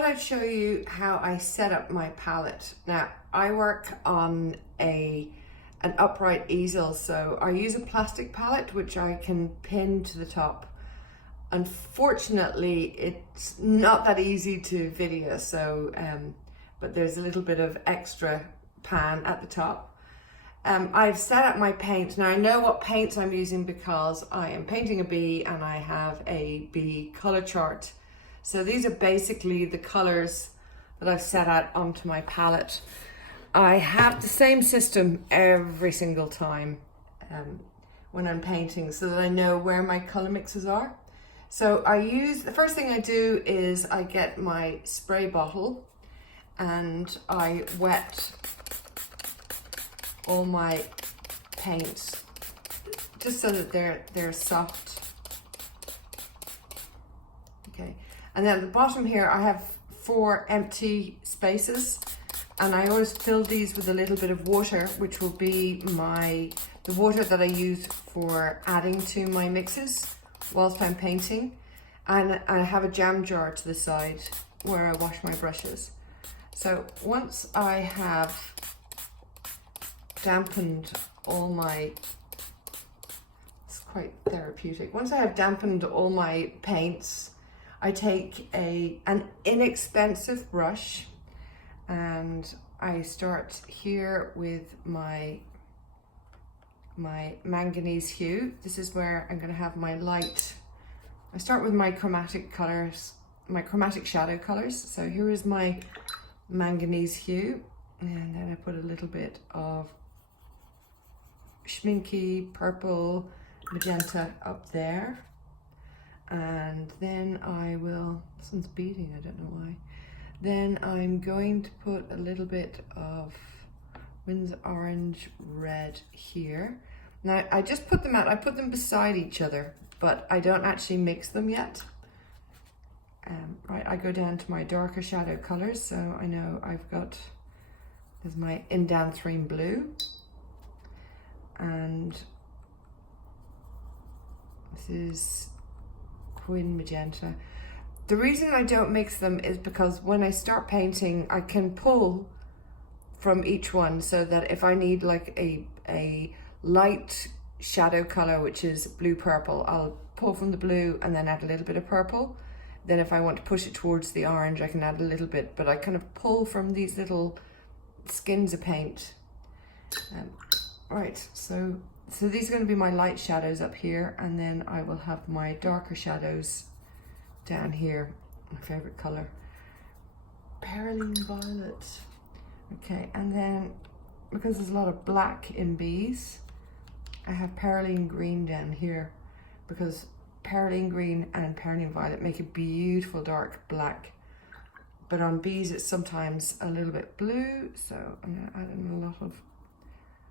thought I'd show you how I set up my palette. Now, I work on an upright easel, so I use a plastic palette which I can pin to the top. Unfortunately, it's not that easy to video, so but there's a little bit of extra pan at the top. I've set up my paint. Now I know what paints I'm using because I am painting a bee and I have a bee color chart. So these are basically the colors that I've set out onto my palette. I have the same system every single time when I'm painting so that I know where my color mixes are. So the first thing I do is I get my spray bottle and I wet all my paints just so that they're soft. Okay. And then at the bottom here, I have 4 empty spaces, and I always fill these with a little bit of water, which will be the water that I use for adding to my mixes whilst I'm painting. And I have a jam jar to the side where I wash my brushes. So once I have dampened all my, it's quite therapeutic. Once I have dampened all my paints, I take an inexpensive brush and I start here with my manganese hue. This is where I'm going to have my light. I start with my chromatic colors, my chromatic shadow colors. So here is my manganese hue, and then I put a little bit of schminky purple magenta up there. And then I will, this one's beating, I don't know why. Then I'm going to put a little bit of Windsor Orange Red here. Now I just put them out, I put them beside each other, but I don't actually mix them yet. Right, I go down to my darker shadow colors. So I know there's my Indanthrene Blue. And this is Quin Magenta. The reason I don't mix them is because when I start painting, I can pull from each one, so that if I need like a light shadow color, which is blue purple, I'll pull from the blue and then add a little bit of purple. Then if I want to push it towards the orange, I can add a little bit, but I kind of pull from these little skins of paint. Right, so these are going to be my light shadows up here, and then I will have my darker shadows down here. My favorite color, Perylene Violet. Okay, and then because there's a lot of black in bees, I have Perylene Green down here, because Perylene Green and Perylene Violet make a beautiful dark black. But on bees, it's sometimes a little bit blue, so I'm going to add in a lot of,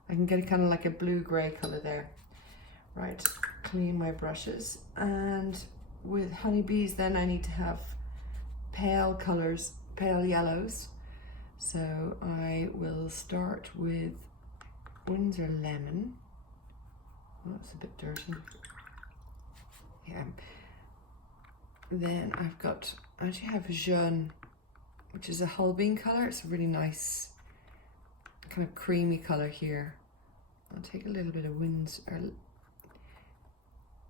I can get kind of like a blue-gray color there. Right, clean my brushes. And with honeybees, then I need to have pale colors, pale yellows. So I will start with Windsor Lemon. Oh, that's a bit dirty. Yeah. Then I actually have Jaune, which is a whole bean color. It's a really nice kind of creamy color here. I'll take a little bit of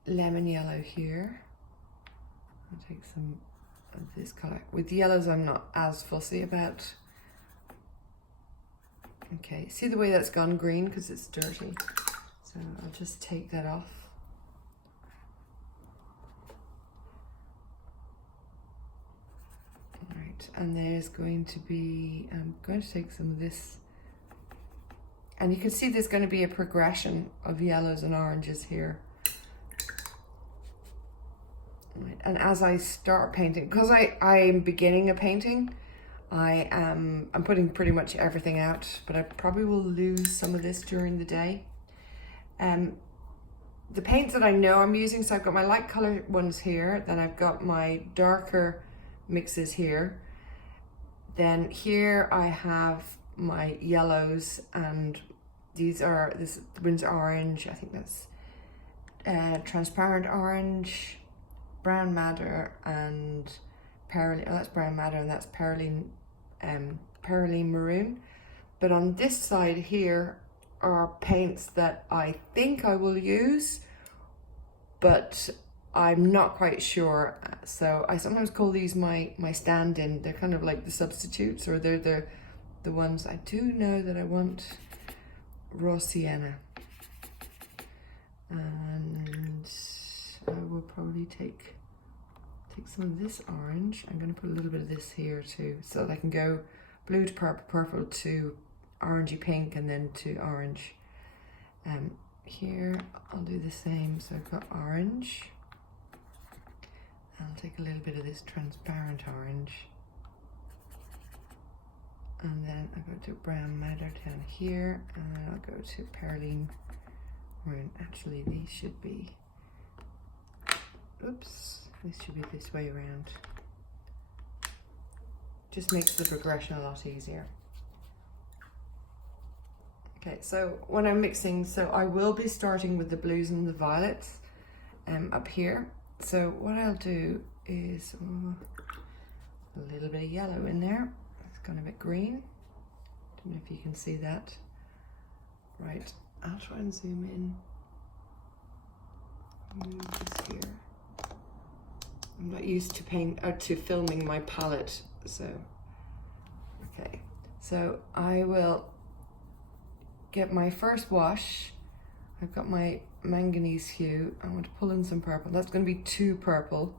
lemon yellow here. I'll take some of this color. With yellows, I'm not as fussy about. Okay, see the way that's gone green because it's dirty. So I'll just take that off. Right, and there's going to be, I'm going to take some of this. And you can see there's going to be a progression of yellows and oranges here. Right. And as I start painting, because I'm beginning a painting, I'm putting pretty much everything out, but I probably will lose some of this during the day. The paints that I know I'm using, so I've got my light color ones here, then I've got my darker mixes here. Then here I have my yellows, and this Windsor Orange, I think that's transparent orange, brown madder, and Perylene, oh, that's brown madder, and that's Perylene, Perylene maroon. But on this side here are paints that I think I will use, but I'm not quite sure. So I sometimes call these my stand-in. They're kind of like the substitutes, or they're the ones. I do know that I want raw sienna, and I will probably take some of this orange. I'm going to put a little bit of this here too, so that I can go blue to purple, purple to orangey pink, and then to orange. Here I'll do the same. So I've got orange. I'll take a little bit of this transparent orange, and then I'll go to brown madder down here, and then I'll go to Perylene maroon. Actually, these should be, oops, this should be this way around. Just makes the progression a lot easier. Okay, so when I'm mixing, so I will be starting with the blues and the violets up here. So what I'll do is a little bit of yellow in there. It's gone a bit green. Don't know if you can see that. Right, I'll try and zoom in. Move this here. I'm not used to filming my palette, so okay. So I will get my first wash. I've got my manganese hue. I want to pull in some purple. That's going to be too purple.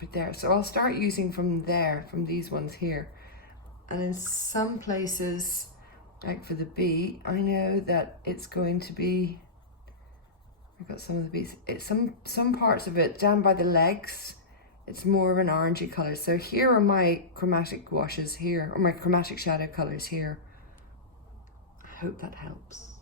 But there, so I'll start using from there, from these ones here. And in some places, like for the bee, I know that it's going to be, I've got some of the bees, it's some parts of it down by the legs, it's more of an orangey color. So here are my chromatic washes here, or my chromatic shadow colors here. I hope that helps.